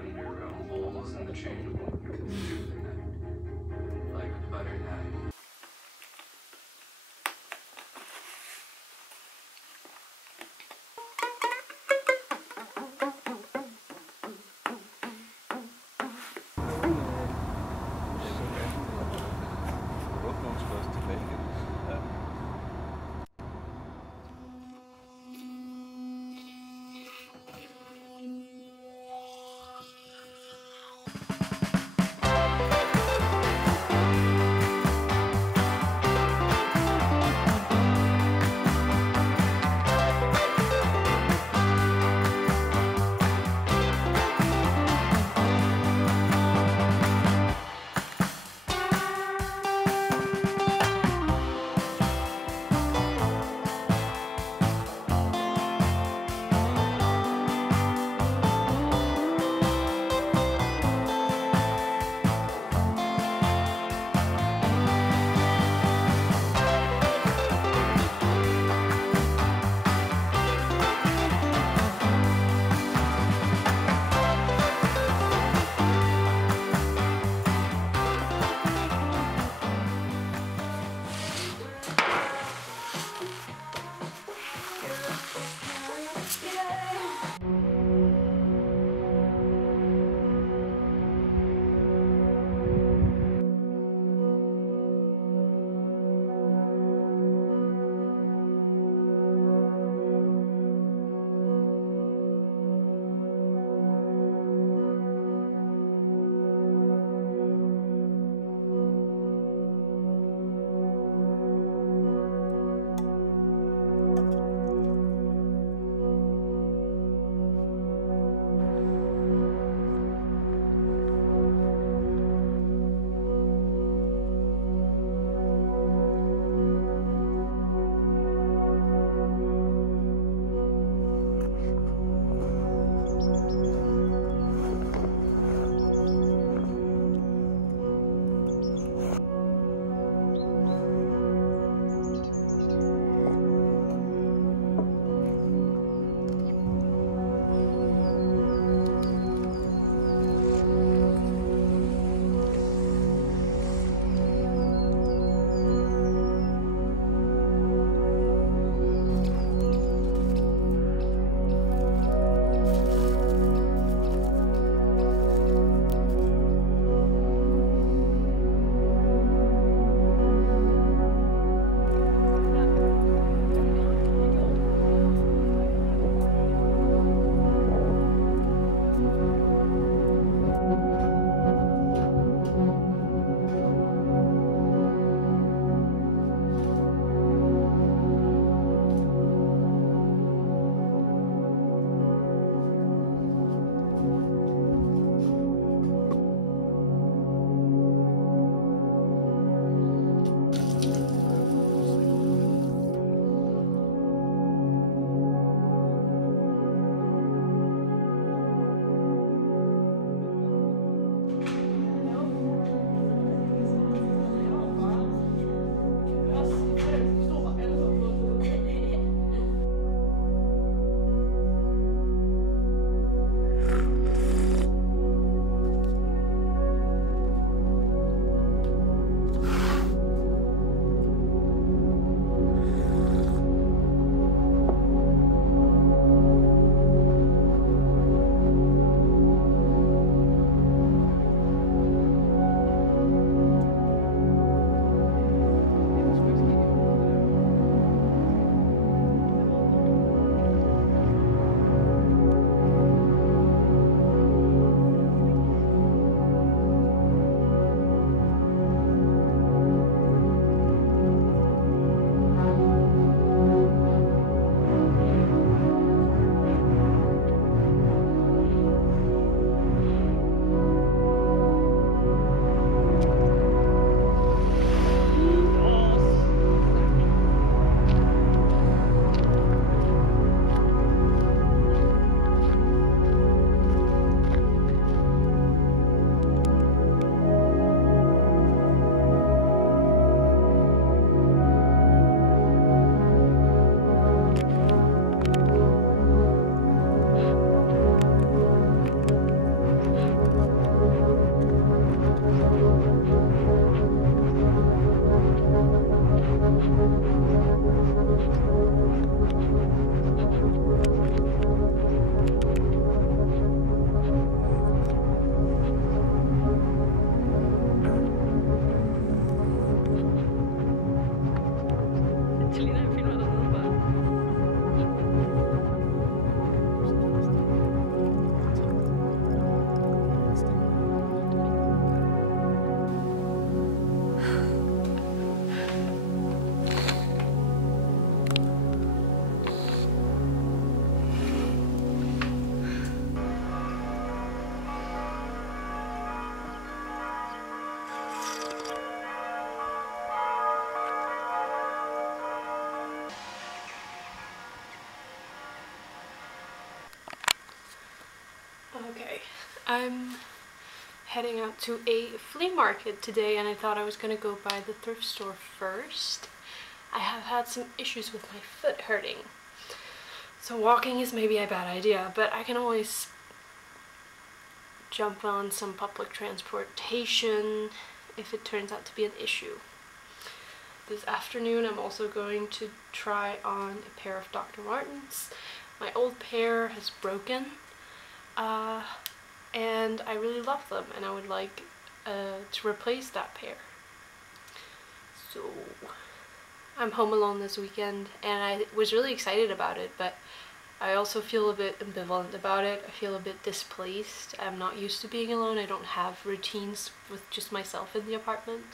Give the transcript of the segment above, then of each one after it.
finding your holes in the chain will continue to connect like a butter knife. Okay, I'm heading out to a flea market today, and I thought I was gonna go by the thrift store first. I have had some issues with my foot hurting, so walking is maybe a bad idea, but I can always jump on some public transportation if it turns out to be an issue. This afternoon I'm also going to try on a pair of Dr. Martens. My old pair has broken, and I really love them, and I would like to replace that pair. So I'm home alone this weekend, and I was really excited about it, but I also feel a bit ambivalent about it. I feel a bit displaced. I'm not used to being alone. I don't have routines with just myself in the apartment.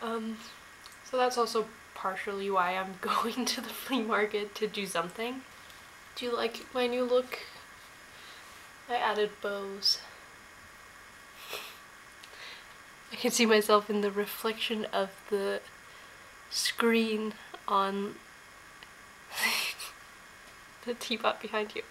So that's also partially why I'm going to the flea market, to do something. Do you like my new look? I added bows. I can see myself in the reflection of the screen on the teapot behind you.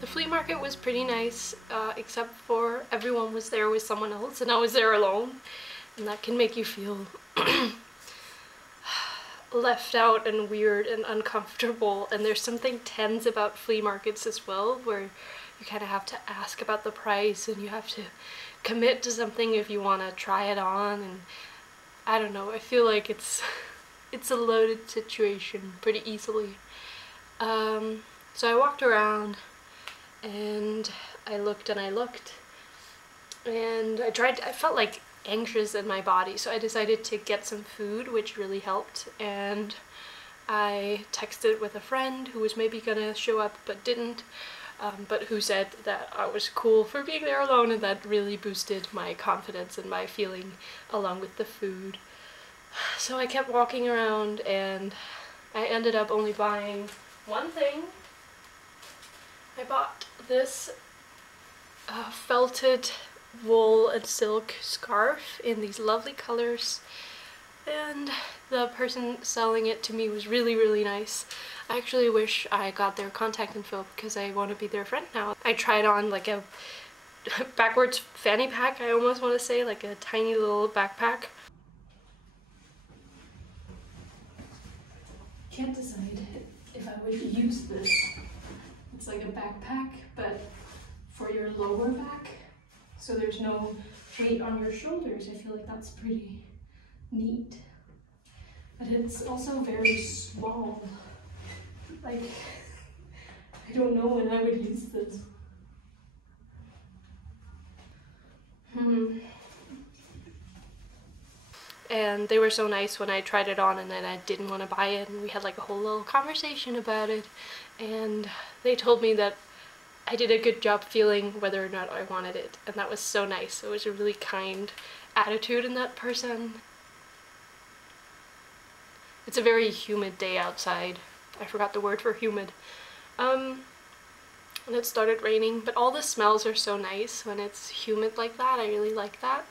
The flea market was pretty nice, except for everyone was there with someone else and I was there alone, and that can make you feel left out and weird and uncomfortable. And there's something tense about flea markets as well, where you kind of have to ask about the price and you have to commit to something if you want to try it on, and I don't know, I feel like it's a loaded situation pretty easily. So I walked around and I looked and I looked, and I felt like anxious in my body, so I decided to get some food, which really helped. And I texted with a friend who was maybe gonna show up but didn't, but who said that I was cool for being there alone, and that really boosted my confidence and my feeling along with the food. So I kept walking around and I ended up only buying one thing. I bought this felted wool and silk scarf in these lovely colors, and the person selling it to me was really nice. I actually wish I got their contact info because I want to be their friend now. I tried on like a backwards fanny pack, I almost want to say, like a tiny little backpack. Can't decide if I would use this. It's like a backpack, but for your lower back, so there's no weight on your shoulders. I feel like that's pretty neat. But it's also very small. Like, I don't know when I would use this. And they were so nice when I tried it on, and then I didn't want to buy it, and we had like a whole little conversation about it, and they told me that I did a good job feeling whether or not I wanted it, and that was so nice. It was a really kind attitude in that person. It's a very humid day outside. I forgot the word for humid. and it started raining, but all the smells are so nice when it's humid like that. I really like that.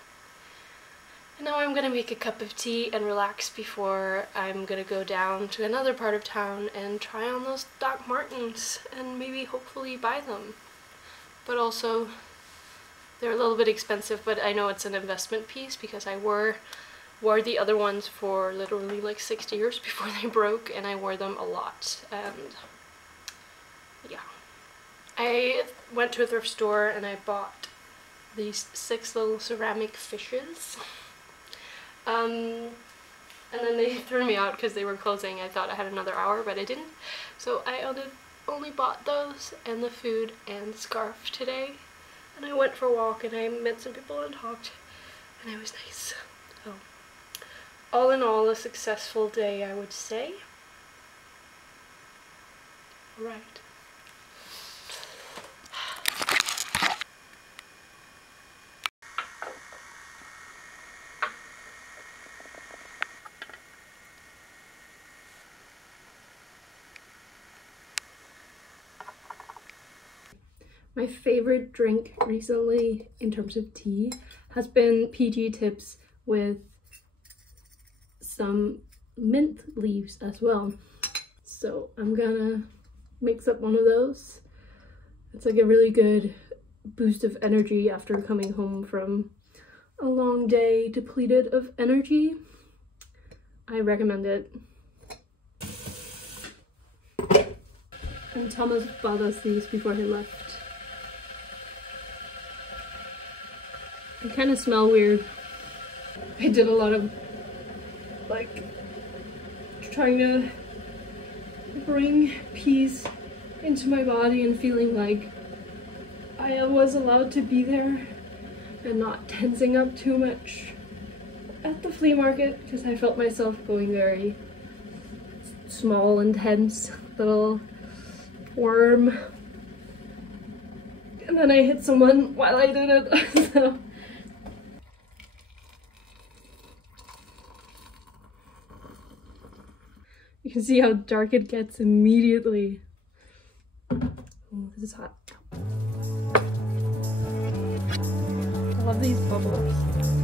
And now I'm gonna make a cup of tea and relax before I'm gonna go down to another part of town and try on those Doc Martens and maybe hopefully buy them. But also, they're a little bit expensive, but I know it's an investment piece because I wore the other ones for literally like 6 years before they broke, and I wore them a lot. And yeah, I went to a thrift store and I bought these 6 little ceramic fishes. And then they threw me out because they were closing. I thought I had another hour, but I didn't. So I only bought those and the food and scarf today. And I went for a walk and I met some people and talked, and it was nice. So all in all, a successful day, I would say. Right. My favorite drink recently in terms of tea has been PG Tips with some mint leaves as well. So I'm gonna mix up one of those. It's like a really good boost of energy after coming home from a long day depleted of energy. I recommend it. And Thomas bought us these before he left. They kind of smell weird. I did a lot of like trying to bring peace into my body and feeling like I was allowed to be there and not tensing up too much at the flea market, because I felt myself going very small and tense, little worm. And then I hit someone while I did it. So you can see how dark it gets immediately. Oh, this is hot. I love these bubbles.